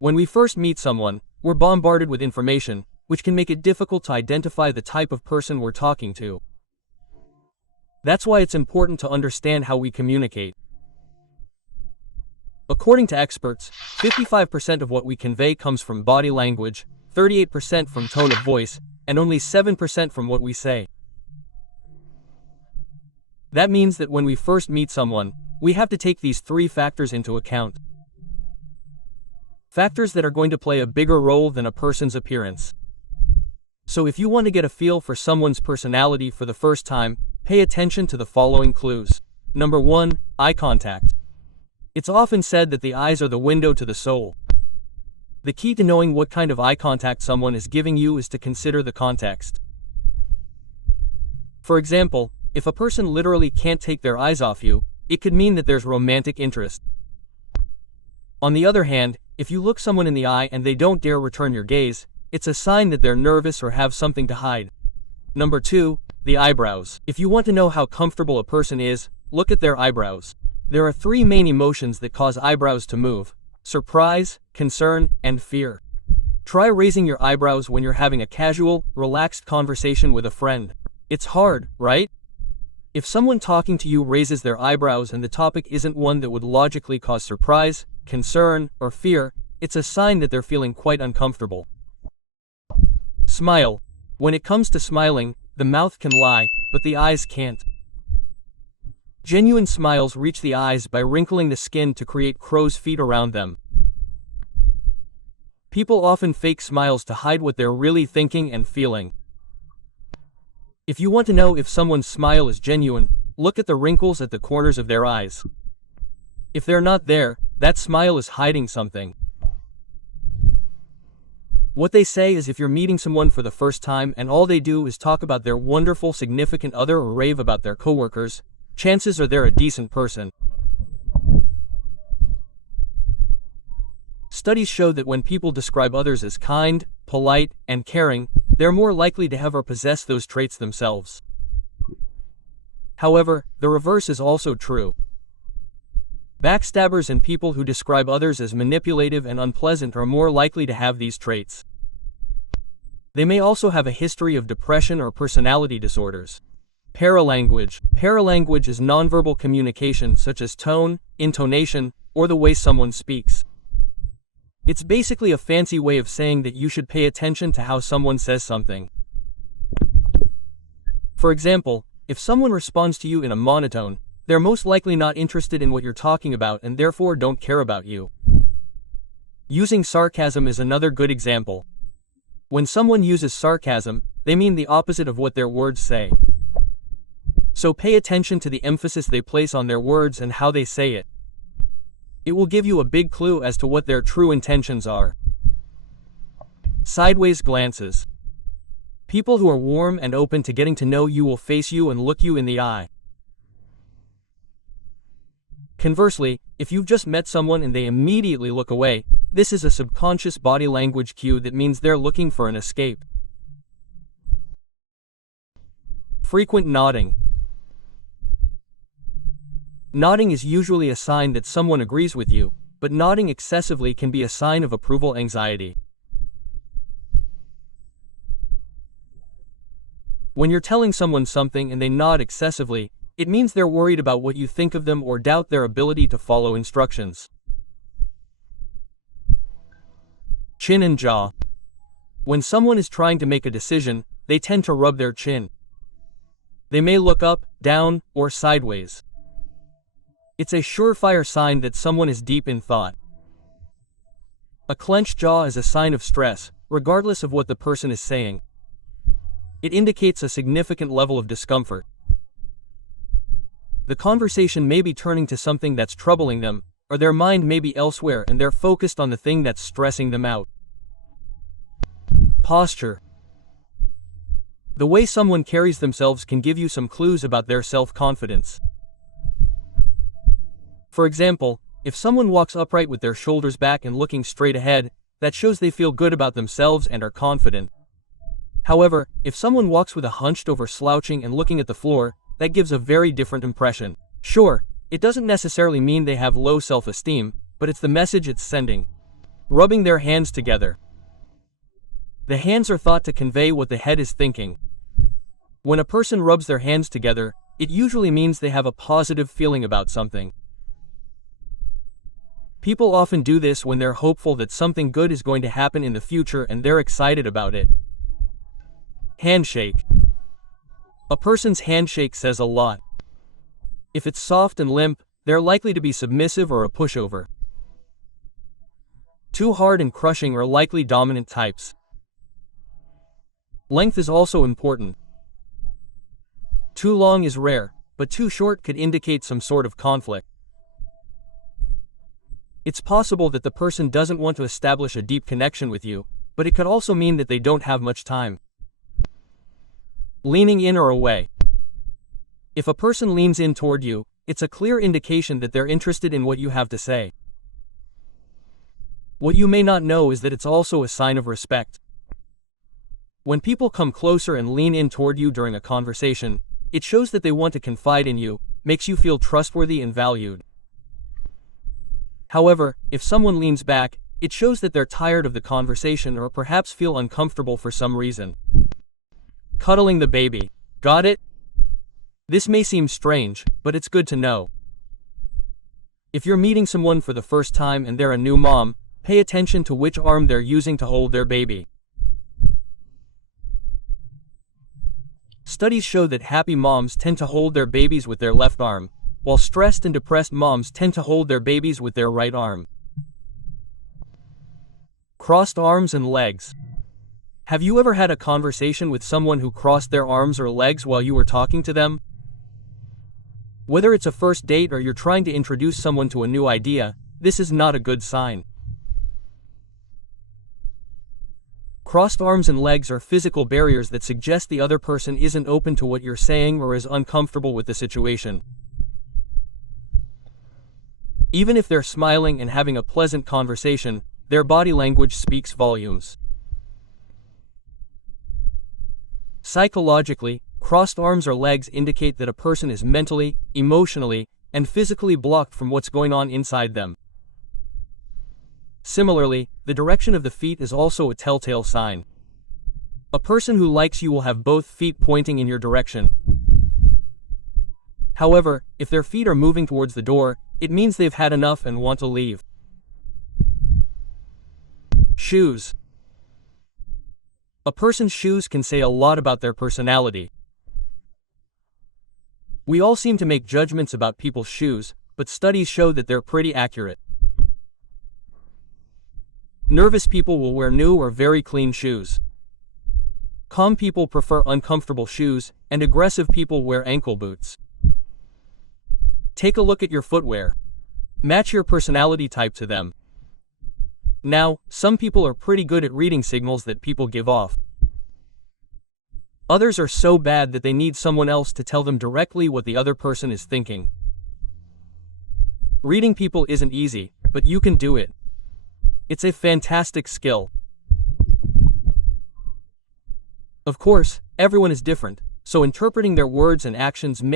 When we first meet someone, we're bombarded with information, which can make it difficult to identify the type of person we're talking to. That's why it's important to understand how we communicate. According to experts, 55% of what we convey comes from body language, 38% from tone of voice, and only 7% from what we say. That means that when we first meet someone, we have to take these three factors into account. Factors that are going to play a bigger role than a person's appearance. So if you want to get a feel for someone's personality for the first time, pay attention to the following clues. Number 1, eye contact. It's often said that the eyes are the window to the soul. The key to knowing what kind of eye contact someone is giving you is to consider the context. For example, if a person literally can't take their eyes off you, it could mean that there's romantic interest. On the other hand, if you look someone in the eye and they don't dare return your gaze, it's a sign that they're nervous or have something to hide. Number 2, the eyebrows. If you want to know how comfortable a person is, look at their eyebrows. There are three main emotions that cause eyebrows to move: surprise, concern, and fear. Try raising your eyebrows when you're having a casual, relaxed conversation with a friend. It's hard, right? If someone talking to you raises their eyebrows and the topic isn't one that would logically cause surprise, concern, or fear, it's a sign that they're feeling quite uncomfortable. Smile. When it comes to smiling, the mouth can lie, but the eyes can't. Genuine smiles reach the eyes by wrinkling the skin to create crow's feet around them. People often fake smiles to hide what they're really thinking and feeling. If you want to know if someone's smile is genuine, look at the wrinkles at the corners of their eyes. If they're not there, that smile is hiding something. What they say is if you're meeting someone for the first time and all they do is talk about their wonderful significant other or rave about their coworkers, chances are they're a decent person. Studies show that when people describe others as kind, polite, and caring, they're more likely to have or possess those traits themselves. However, the reverse is also true. Backstabbers and people who describe others as manipulative and unpleasant are more likely to have these traits. They may also have a history of depression or personality disorders. Paralanguage. Paralanguage is nonverbal communication such as tone, intonation, or the way someone speaks. It's basically a fancy way of saying that you should pay attention to how someone says something. For example, if someone responds to you in a monotone, they're most likely not interested in what you're talking about and therefore don't care about you. Using sarcasm is another good example. When someone uses sarcasm, they mean the opposite of what their words say. So pay attention to the emphasis they place on their words and how they say it. It will give you a big clue as to what their true intentions are. Sideways glances. People who are warm and open to getting to know you will face you and look you in the eye. Conversely, if you've just met someone and they immediately look away, this is a subconscious body language cue that means they're looking for an escape. Frequent nodding. Nodding is usually a sign that someone agrees with you, but nodding excessively can be a sign of approval anxiety. When you're telling someone something and they nod excessively, it means they're worried about what you think of them or doubt their ability to follow instructions. Chin and jaw. When someone is trying to make a decision, they tend to rub their chin. They may look up, down, or sideways. It's a surefire sign that someone is deep in thought. A clenched jaw is a sign of stress, regardless of what the person is saying. It indicates a significant level of discomfort. The conversation may be turning to something that's troubling them, or their mind may be elsewhere and they're focused on the thing that's stressing them out. Posture. The way someone carries themselves can give you some clues about their self-confidence. For example, if someone walks upright with their shoulders back and looking straight ahead, that shows they feel good about themselves and are confident. However, if someone walks with a hunched over slouching and looking at the floor, that gives a very different impression. Sure, it doesn't necessarily mean they have low self-esteem, but it's the message it's sending. Rubbing their hands together. The hands are thought to convey what the head is thinking. When a person rubs their hands together, it usually means they have a positive feeling about something. People often do this when they're hopeful that something good is going to happen in the future and they're excited about it. Handshake. A person's handshake says a lot. If it's soft and limp, they're likely to be submissive or a pushover. Too hard and crushing are likely dominant types. Length is also important. Too long is rare, but too short could indicate some sort of conflict. It's possible that the person doesn't want to establish a deep connection with you, but it could also mean that they don't have much time. Leaning in or away. If a person leans in toward you, it's a clear indication that they're interested in what you have to say. What you may not know is that it's also a sign of respect. When people come closer and lean in toward you during a conversation, it shows that they want to confide in you, makes you feel trustworthy and valued. However, if someone leans back, it shows that they're tired of the conversation or perhaps feel uncomfortable for some reason. Cuddling the baby. Got it? This may seem strange, but it's good to know. If you're meeting someone for the first time and they're a new mom, pay attention to which arm they're using to hold their baby. Studies show that happy moms tend to hold their babies with their left arm, while stressed and depressed moms tend to hold their babies with their right arm. Crossed arms and legs. Have you ever had a conversation with someone who crossed their arms or legs while you were talking to them? Whether it's a first date or you're trying to introduce someone to a new idea, this is not a good sign. Crossed arms and legs are physical barriers that suggest the other person isn't open to what you're saying or is uncomfortable with the situation. Even if they're smiling and having a pleasant conversation, their body language speaks volumes. Psychologically, crossed arms or legs indicate that a person is mentally, emotionally, and physically blocked from what's going on inside them. Similarly, the direction of the feet is also a telltale sign. A person who likes you will have both feet pointing in your direction. However, if their feet are moving towards the door, it means they've had enough and want to leave. Shoes. A person's shoes can say a lot about their personality. We all seem to make judgments about people's shoes, but studies show that they're pretty accurate. Nervous people will wear new or very clean shoes. Calm people prefer uncomfortable shoes, and aggressive people wear ankle boots. Take a look at your footwear. Match your personality type to them. Now, some people are pretty good at reading signals that people give off. Others are so bad that they need someone else to tell them directly what the other person is thinking. Reading people isn't easy, but you can do it. It's a fantastic skill. Of course, everyone is different, so interpreting their words and actions may